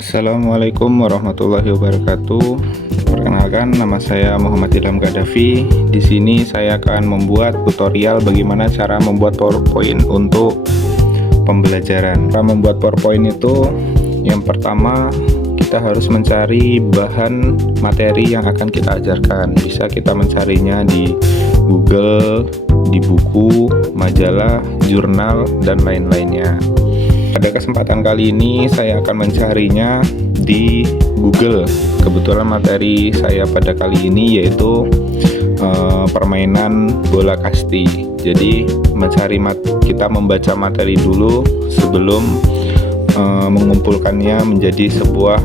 Assalamualaikum warahmatullahi wabarakatuh. Perkenalkan, nama saya Muhammad Ilham Gaddafi. Di sini saya akan membuat tutorial bagaimana cara membuat PowerPoint untuk pembelajaran. Cara membuat PowerPoint itu, yang pertama kita harus mencari bahan materi yang akan kita ajarkan. Bisa kita mencarinya di Google, di buku, majalah, jurnal, dan lain-lainnya. Pada kesempatan kali ini saya akan mencarinya di Google. Kebetulan materi saya pada kali ini yaitu permainan bola kasti. Jadi kita membaca materi dulu sebelum mengumpulkannya menjadi sebuah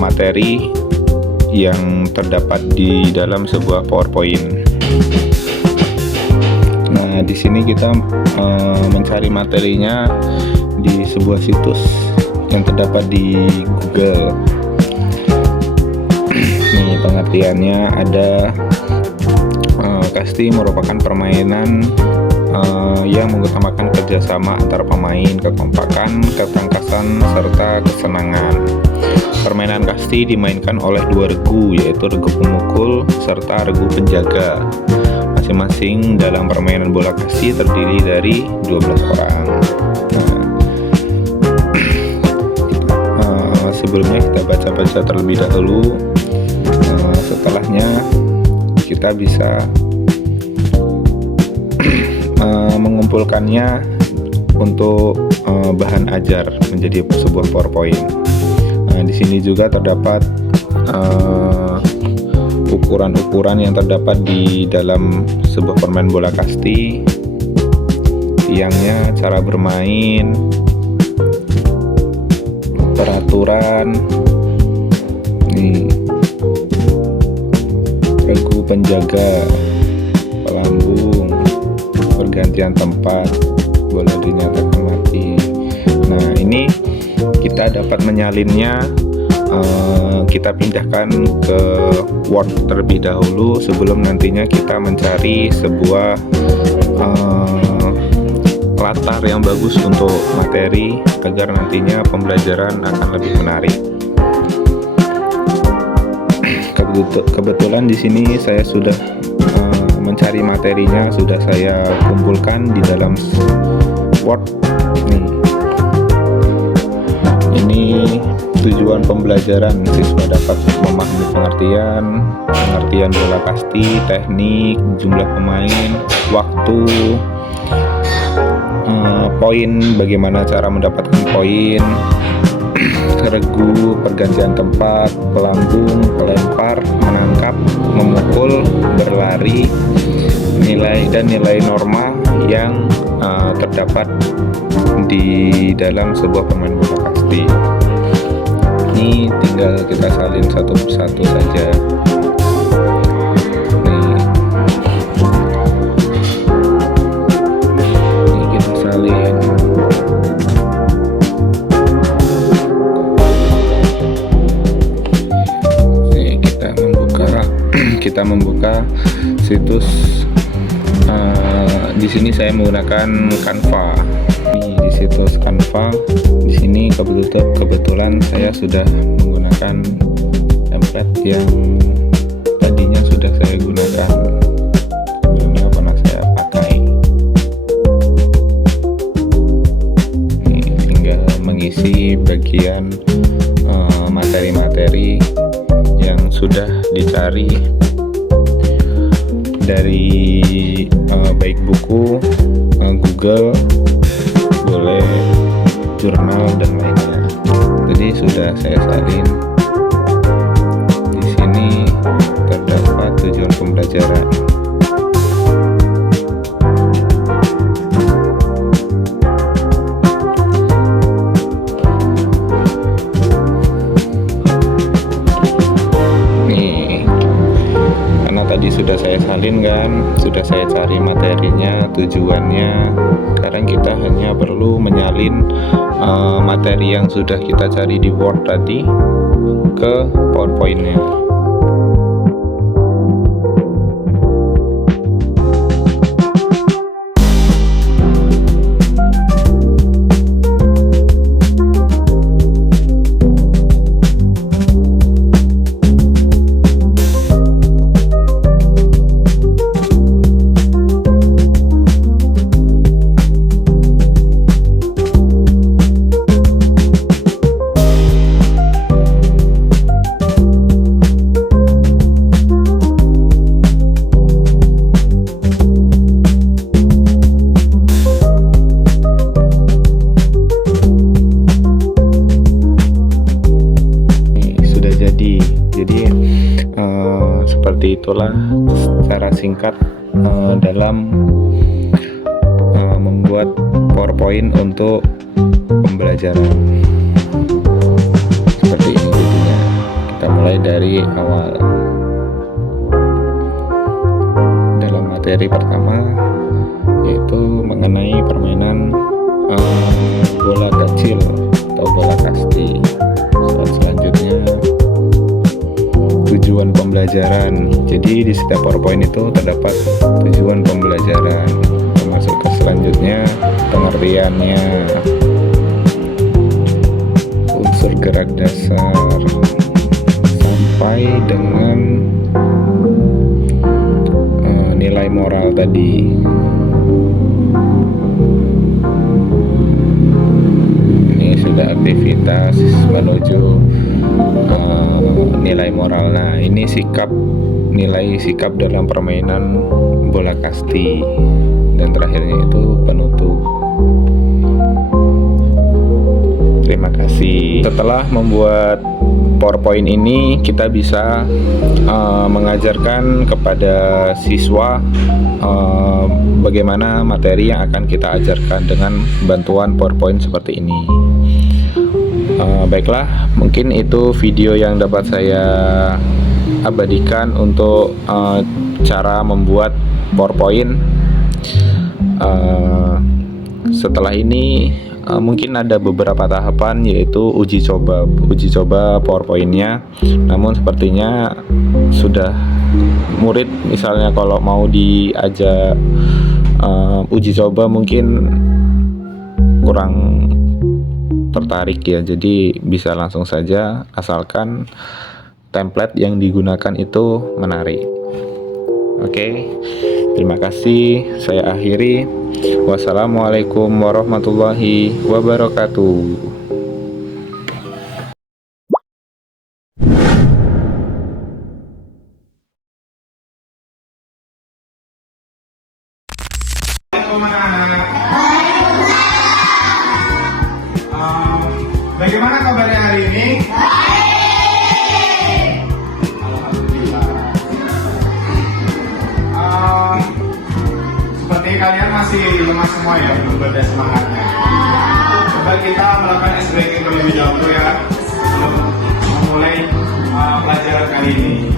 materi yang terdapat di dalam sebuah PowerPoint. Nah, di sini kita mencari materinya di sebuah situs yang terdapat di Google. Nih pengertiannya ada, kasti merupakan permainan yang mengutamakan kerjasama antar pemain, kekompakan, ketangkasan, serta kesenangan. Permainan kasti dimainkan oleh dua regu, yaitu regu pemukul serta regu penjaga. Masing-masing dalam permainan bola kasti terdiri dari 12 orang. Sebelumnya kita baca-baca terlebih dahulu. Setelahnya kita bisa mengumpulkannya untuk bahan ajar menjadi sebuah PowerPoint. Di sini juga terdapat ukuran-ukuran yang terdapat di dalam sebuah permainan bola kasti, tiangnya, cara bermain, peraturan, nih, regu penjaga, pelambung, pergantian tempat, bola dinyatakan mati. Nah, ini kita dapat menyalinnya. Kita pindahkan ke Word terlebih dahulu sebelum nantinya kita mencari sebuah latar yang bagus untuk materi agar nantinya pembelajaran akan lebih menarik. Kebetulan di sini saya sudah mencari materinya, sudah saya kumpulkan di dalam Word. Ini tujuan pembelajaran, siswa dapat memahami pengertian bola kasti, teknik, jumlah pemain, waktu, poin, bagaimana cara mendapatkan poin, regu, pergantian tempat, pelambung, pelempar, menangkap, memukul, berlari, nilai norma yang terdapat di dalam sebuah permainan bola kasti. Ini tinggal kita salin satu persatu saja. Ini kita salin. Ini kita membuka situs. Di sini saya menggunakan Canva. Di situs Canva, di sini kebetulan saya sudah menggunakan template yang tadinya sudah saya gunakan, sebelumnya pernah saya pakai. Ini tinggal mengisi bagian materi-materi yang sudah dicari dari baik buku, Google, boleh jurnal dan lainnya. Jadi sudah saya salin. Di sini terdapat tujuan pembelajaran. Nih, karena tadi sudah saya salin kan, sudah saya cari materinya, tujuannya. Sekarang kita hanya perlu menyalin materi yang sudah kita cari di Word tadi ke PowerPoint-nya. itulah cara singkat dalam membuat PowerPoint untuk pembelajaran. Seperti ini jadinya. Kita mulai dari awal. Dalam materi pertama yaitu mengenai permainan bola kecil atau bola kasti. Selanjutnya tujuan pembelajaran. Jadi di setiap PowerPoint itu terdapat tujuan pembelajaran, termasuk ke selanjutnya pengertiannya, unsur gerak dasar, sampai dengan nilai moral tadi. Ini sudah aktivitas menuju nilai moral. Nah, ini nilai sikap dalam permainan bola kasti, dan terakhirnya itu penutup. Terima kasih. Setelah membuat PowerPoint ini, kita bisa mengajarkan kepada siswa bagaimana materi yang akan kita ajarkan dengan bantuan PowerPoint seperti ini. Baiklah, mungkin itu video yang dapat saya abadikan untuk cara membuat PowerPoint. Setelah ini mungkin ada beberapa tahapan, yaitu uji coba PowerPoint-nya. Namun sepertinya sudah murid misalnya kalau mau diajak uji coba mungkin kurang tertarik ya, jadi bisa langsung saja asalkan template yang digunakan itu menarik. Oke, terima kasih. Saya akhiri. Wassalamualaikum warahmatullahi wabarakatuh. Bagaimana kabarnya hari ini? Alhamdulillah. Seperti kalian masih lemah semua ya, belum ada semangatnya. Coba kita melakukan ice breaking terlebih dahulu ya, sebelum memulai pelajaran kali ini.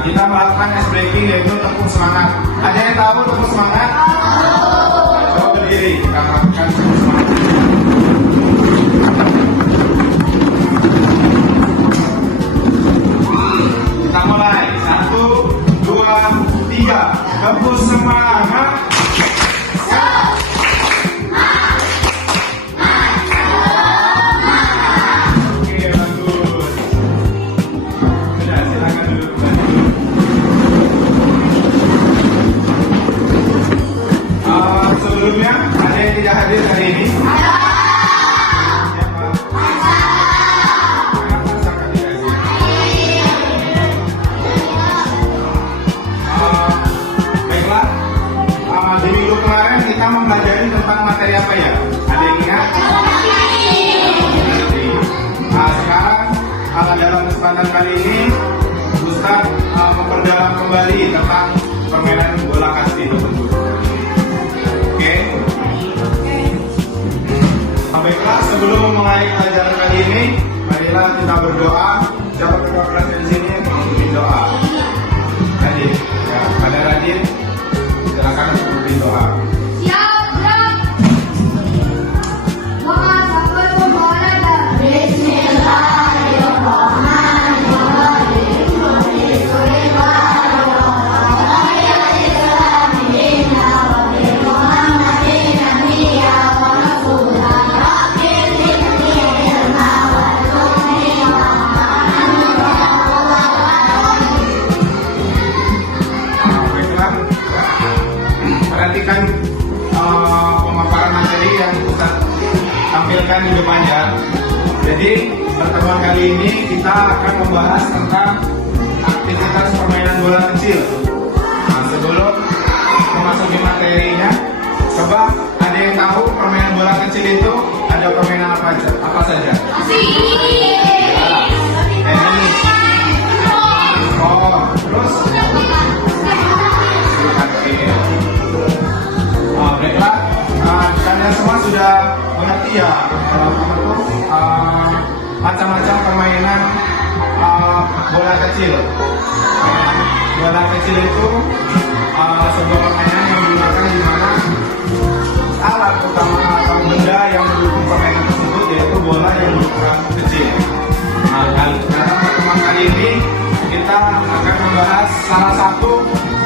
Kita melakukan ice breaking yaitu tepuk semangat. Ada yang tahu tepuk semangat? Coba berdiri, kita melakukan tepuk semangat. Kita mulai. 1, 2, 3. Tepuk semangat. Oke, bagus. Sudah, silakan duduk. Sebelumnya, ada yang tidak hadir hari ini? Kita mempelajari tentang materi apa ya? Ada yang ingat? Sekarang dalam kesempatan kali ini Ustaz memperdalam kembali tentang permainan bola kasti tersebut. Oke? Baiklah, sebelum memulai pelajaran kali ini, marilah kita berdoa. Siapa ketua kelas di sini yang memimpin doa? Radit, ya, pada Radit, silakan memimpin doa. Perhatikan pemaparan materi yang Ustaz tampilkan di depannya. Jadi pertemuan kali ini kita akan membahas tentang aktivitas permainan bola kecil. Sebelum memasuki materinya, coba ada yang tahu permainan bola kecil itu ada permainan apa saja? Tenis. Oh, terus kecil. Bola kecil itu sebuah permainan yang digunakan di mana alat utama atau benda yang mendukung permainan tersebut yaitu bola yang berukuran kecil. Nah, dalam pertemuan kali ini kita akan membahas salah satu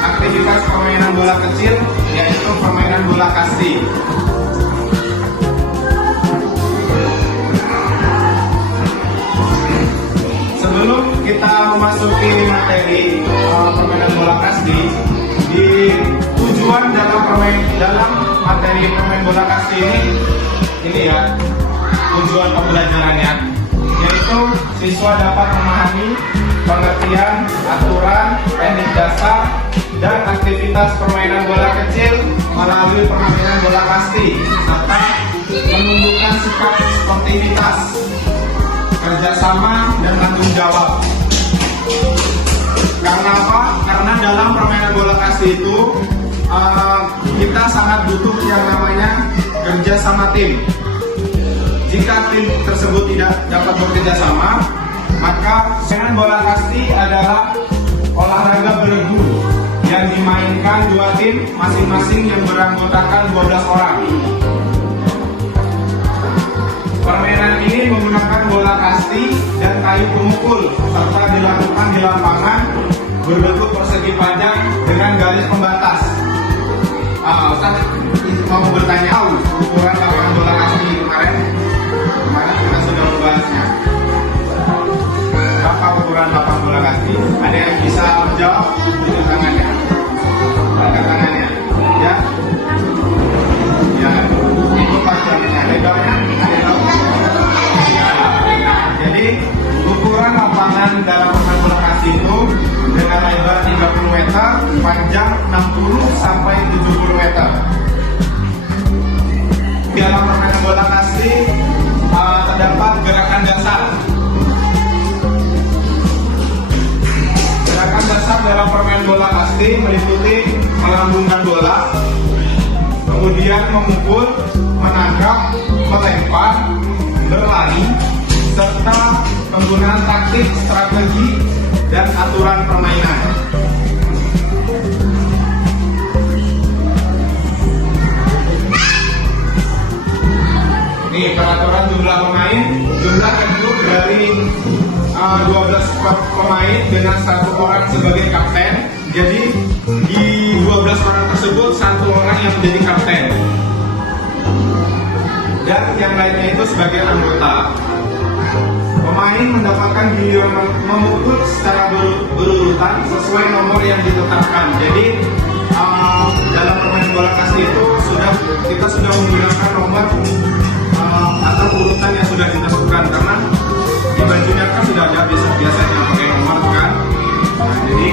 aktivitas permainan bola kecil, yaitu permainan bola kasti. Sebelum kita memasuki materi permainan bola kasti, di tujuan dalam materi permainan bola kasti ini ya, tujuan pembelajarannya yaitu siswa dapat memahami pengertian, aturan, teknik dasar, dan aktivitas permainan bola kecil melalui permainan bola kasti, serta menunjukkan sikap sportivitas, kerjasama, dan tanggung jawab. Karena apa? Karena dalam permainan bola kasti itu kita sangat butuh yang namanya kerja sama tim. Jika tim tersebut tidak dapat bekerja sama, maka permainan bola kasti adalah olahraga beregu yang dimainkan dua tim masing-masing yang beranggotakan 12 orang. Permainan ini menggunakan bola kasti dan kayu pemukul serta dilakukan di lapangan berbentuk persegi panjang dengan garis pembatas. Ustaz mau bertanya, ukuran lapangan bola kasti kemarin kita sudah membahasnya. Berapa ukuran lapangan bola kasti? Ada yang bisa menjawab? Tunjuk tangannya. Angkat tangannya. Ya. Ya. Itu panjangnya. Lebarnya ada yang tahu? Ya. Nah, jadi ukuran lapangan dalam permainan bola kasti itu dengan lebar 30 meter, panjang 60 sampai 70 meter. Dalam permainan bola kasti terdapat gerakan dasar. Gerakan dasar dalam permainan bola kasti meliputi melambungkan bola, kemudian memukul, menangkap, melempar, berlari, serta penggunaan taktik, strategi, dan aturan permainan. Ini peraturan jumlah pemain, jumlah terdiri dari 12 pemain dengan 1 orang sebagai kapten. Jadi di 12 orang tersebut 1 orang yang menjadi kapten dan yang lainnya itu sebagai anggota. Pemain mendapatkan giliran memukul secara berurutan sesuai nomor yang ditetapkan. Jadi dalam permainan bola kasti itu kita sudah menggunakan nomor atau urutan yang sudah ditentukan, karena di bajunya kan sudah ada biasanya pakai nomor kan. Nah, jadi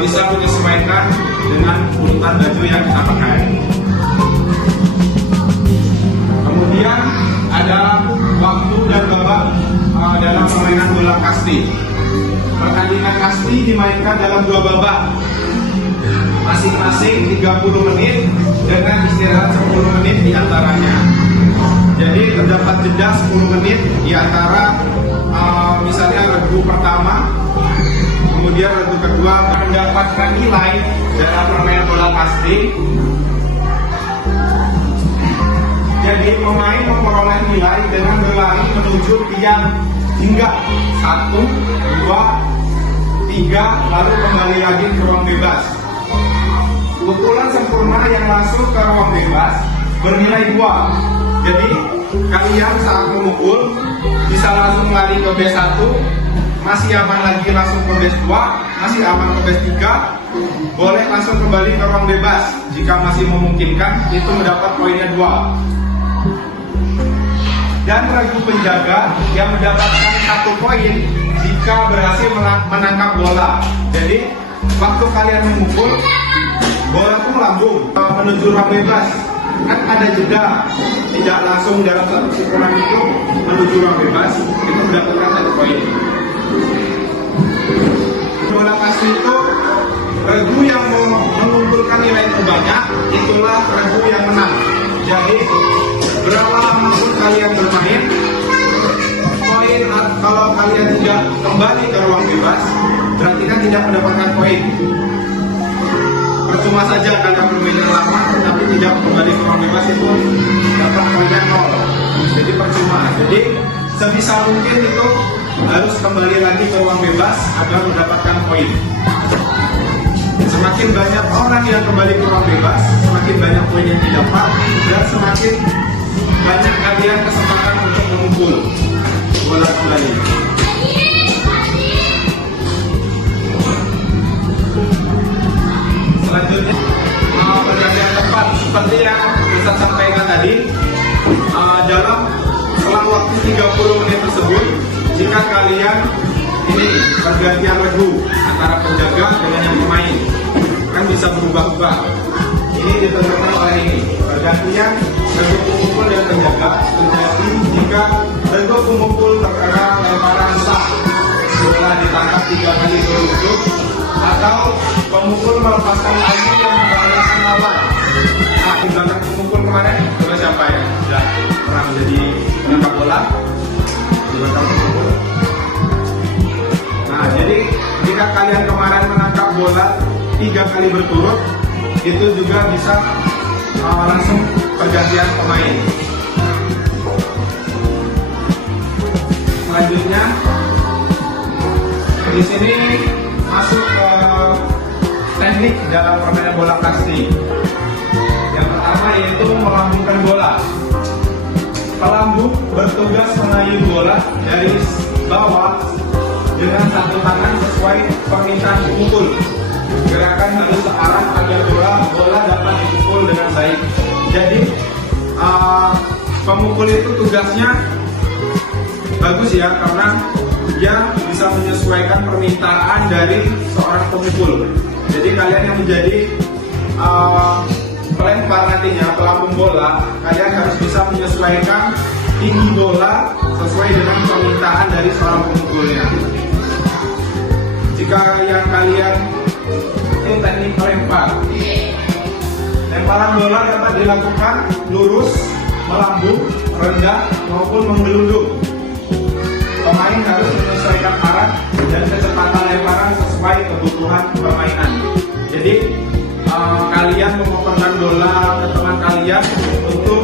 bisa menyesuaikan dengan urutan baju yang kita pakai. Kemudian ada waktu dan babak dalam permainan bola kasti. Pertandingan kasti dimainkan dalam 2 babak, masing-masing 30 menit dengan istirahat 10 menit di antaranya. Jadi terdapat jeda 10 menit di antara misalnya regu pertama, kemudian regu kedua. Mendapatkan nilai dalam permainan bola kasti. Jadi pemain memperoleh nilai dengan berlari menuju tiang hingga 1, 2, 3, lalu kembali lagi ke ruang bebas. Pukulan sempurna yang langsung ke ruang bebas bernilai 2. Jadi kalian saat memukul bisa langsung lari ke B1, masih aman lagi langsung ke B2, masih aman ke B3, boleh langsung kembali ke ruang bebas. Jika masih memungkinkan, itu mendapat poinnya 2. Dan regu penjaga yang mendapatkan 1 poin jika berhasil menangkap bola. Jadi waktu kalian memukul, bola itu melambung menuju ruang bebas. Kan ada jeda, tidak langsung dalam satu pukulan itu menuju ruang bebas, itu mendapatkan 1 poin. Bola kasti itu regu yang mengumpulkan nilai terbanyak, itulah regu yang menang. Jadi berapa lama pun kalian bermain, poin kalau kalian tidak kembali ke ruang bebas, tidak mendapatkan poin. Percuma saja kalian bermain lama tetapi tidak kembali ke ruang bebas itu dapat poinnya 0. Jadi percuma. Jadi sebisa mungkin itu harus kembali lagi ke ruang bebas agar mendapatkan poin. Semakin banyak orang yang kembali ke ruang bebas, semakin banyak poin yang didapat dan semakin banyak kalian kesempatan untuk mengumpul bola kembali. Selanjutnya pergantian tempat seperti yang bisa sampaikan tadi, dalam selang waktu 30 menit tersebut, jika kalian ini pergantian regu antara penjaga dengan yang pemain kan bisa berubah-ubah. Ini ditentukan oleh ini pergantian regu pemukul dan penjaga terjadi jika regu pemukul terkena lemparan sah setelah ditangkap 3 kali beruntun atau pemukul melepaskan lagi yang membahayakan lawan. Nah, di belakang pemukul kemarin coba siapa ya? Sudah pernah menjadi penangkap bola di belakang pemukul. Nah, jadi jika kalian kemarin menangkap bola 3 kali berturut, itu juga bisa langsung pergantian pemain. Selanjutnya, di sini masuk ke teknik dalam permainan bola kasti. Yang pertama yaitu melambungkan bola. Pelambung bertugas mengayuh bola dari bawah dengan satu tangan sesuai permintaan pemukul. Gerakan harus searah agar bola dapat dipukul dengan baik. Jadi pemukul itu tugasnya bagus ya, karena dia bisa menyesuaikan permintaan dari seorang pemukul. Jadi kalian yang menjadi pelempar nantinya, pelambung bola, kalian harus bisa menyesuaikan tinggi bola sesuai dengan permintaan dari seorang pemukulnya. Jika yang kalian itu teknik melempar, lemparan bola dapat dilakukan lurus, melambung, rendah maupun menggelundung. Pemain harus menyesuaikan arah dan kecepatan lemparan sesuai kebutuhan permainan. Jadi kalian memotorkan bola ke teman kalian untuk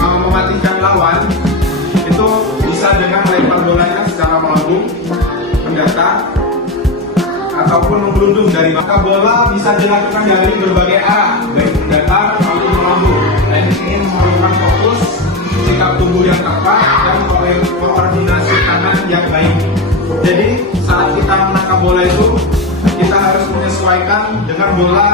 mematikan lawan, itu bisa dengan melempar bolanya secara melambung, mendatar, ataupun menggelundung. Dari maka bola bisa dilakukan dari berbagai arah, baik mendatar maupun melambung. Teknik ini memerlukan fokus, sikap tubuh yang tepat, dan koordinasi tangan yang baik. Jadi saat kita menangkap bola itu, kita harus menyesuaikan dengan bola.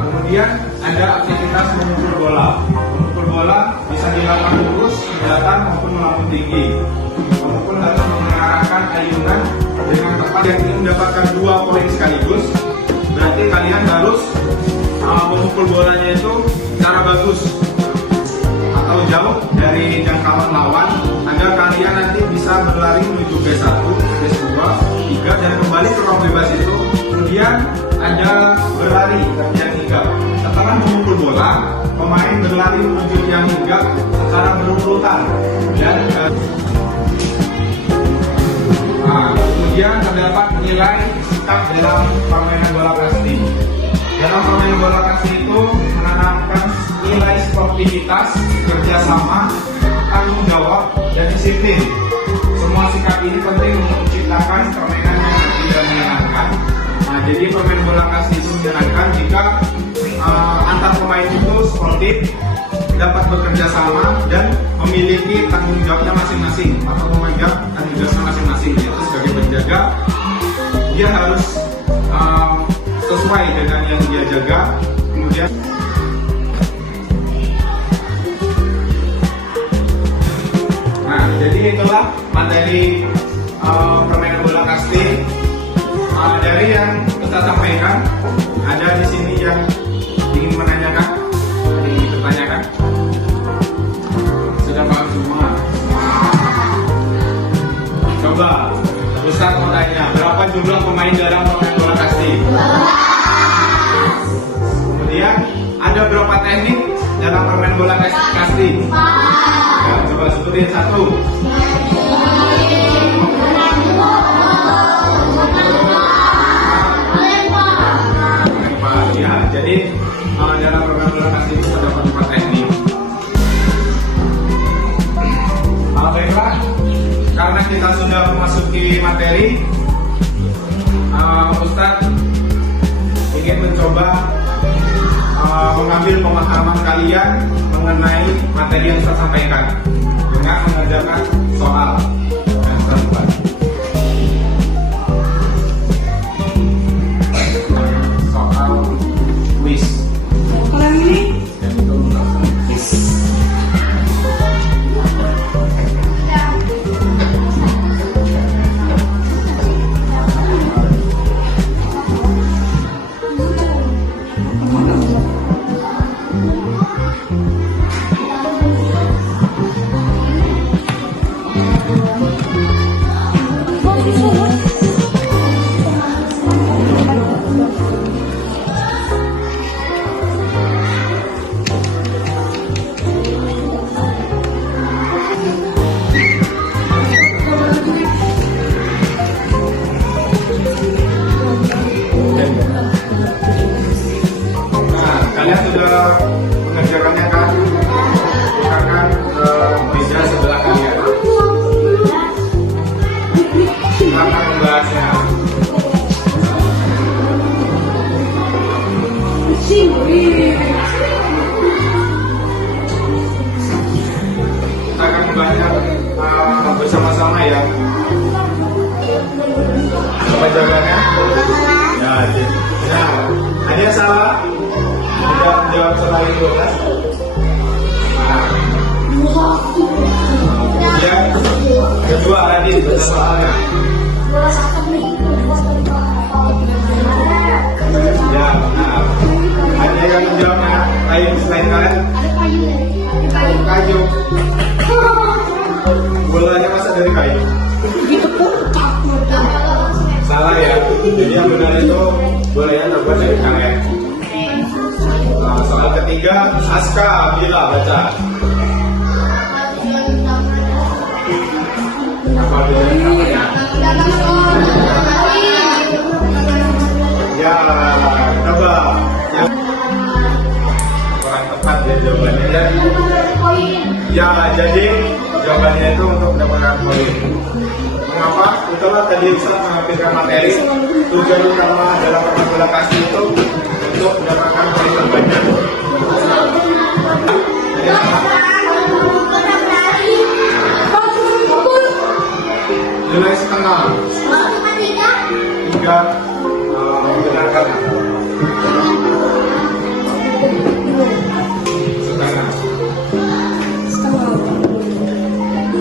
Kemudian ada aktivitas memukul bola. Memukul bola bisa dilakukan lurus, mendatar maupun melambung tinggi. Pemukul harus mengarahkan ayunan dengan tepat. Yang ingin mendapatkan 2 poin sekaligus, berarti kalian harus memukul bolanya itu secara bagus atau jauh dari jangkauan lawan, agar kalian nanti bisa berlari menuju B1, B2, 3 dan kembali ke ruang bebas itu. Kemudian ada berlari ke tiang hinggap. Setelah memukul bola, pemain berlari menuju tiang hinggap secara berurutan dan kemudian terdapat nilai sikap dalam permainan bola kasti. Dalam permainan bola kasti itu menanamkan nilai sportivitas, kerjasama, tanggung jawab, dan disiplin. Semua sikap ini penting untuk menciptakan permainan yang tidak menyenangkan. Nah, jadi permainan bola kasti itu menyenangkan jika antar pemain itu sportif, dapat bekerja sama, dan memiliki tanggung jawabnya masing-masing atau memegang tanggung jawabnya masing-masing. Yaitu sebagai penjaga, dia harus sesuai dengan yang dia jaga. Kemudian jadi itulah materi permainan bola kasti. Dari yang kita sampaikan, ada di sini yang ingin menanyakan, ingin ditanyakan. Sudah paham semua? Coba Ustaz mau tanya, berapa jumlah pemain dalam permainan bola kasti? Kemudian ada berapa teknik dalam permainan bola kasti? Ya, coba sebutin 1. Jadi dalam program bola kasti itu ada 4 teknik. Baiklah, karena kita sudah memasuki materi, Ustadz ingin mencoba mengambil pemahaman kalian mengenai materi yang saya sampaikan dengan mengerjakan soal dan soal. Soal quiz. Orang ini Kalian sudah mengerjakannya kan? Bukakan meja sebelah kalian. Kita akan membahasnya. Kita akan membahasnya bersama-sama ya. Coba jawabannya. Ya, ada yang salah? Tidak menjawab salah itu kan? Kemudian kedua Radin baca soalnya. Ya, benar. Ada yang menjawabnya lain selain kalian? Kayu. Bolanya masa dari kayu? Salah ya. Jadi yang benar itu bolanya terbuat dari karet. Soal ketiga, Aska Bila baca. Apa bedanya namanya? Ya, tebak. Kurang tepat ya jawabannya ya. Ya, jadi jawabannya itu untuk mendapatkan poin. Mengapa? Itulah tadi Ustaz mengampilkan materi. Tujuan utama dalam bola kasti itu untuk mendapatkan poin terbanyak. Nilai setengah. 3 membenarkan. Setengah.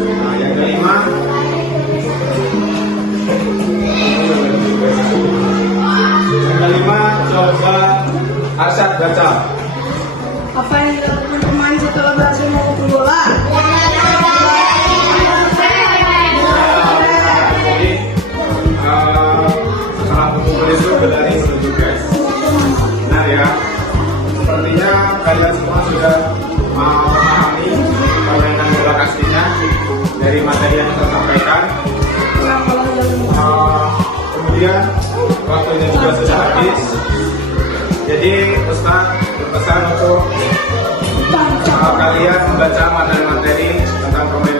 Nah, yang kelima. Yang kelima, coba Arsyad baca. apa yang dilakukan pemain setelah berhasil memukul bola? Jadi setelah pemukul itu berlari menuju guys. Benar ya. Sepertinya kalian semua sudah memahami permainan bola kastinya dari materi yang saya sampaikan. Kemudian waktunya juga sudah habis. Jadi Ustaz berpesan untuk kalian membaca materi-materi tentang permainan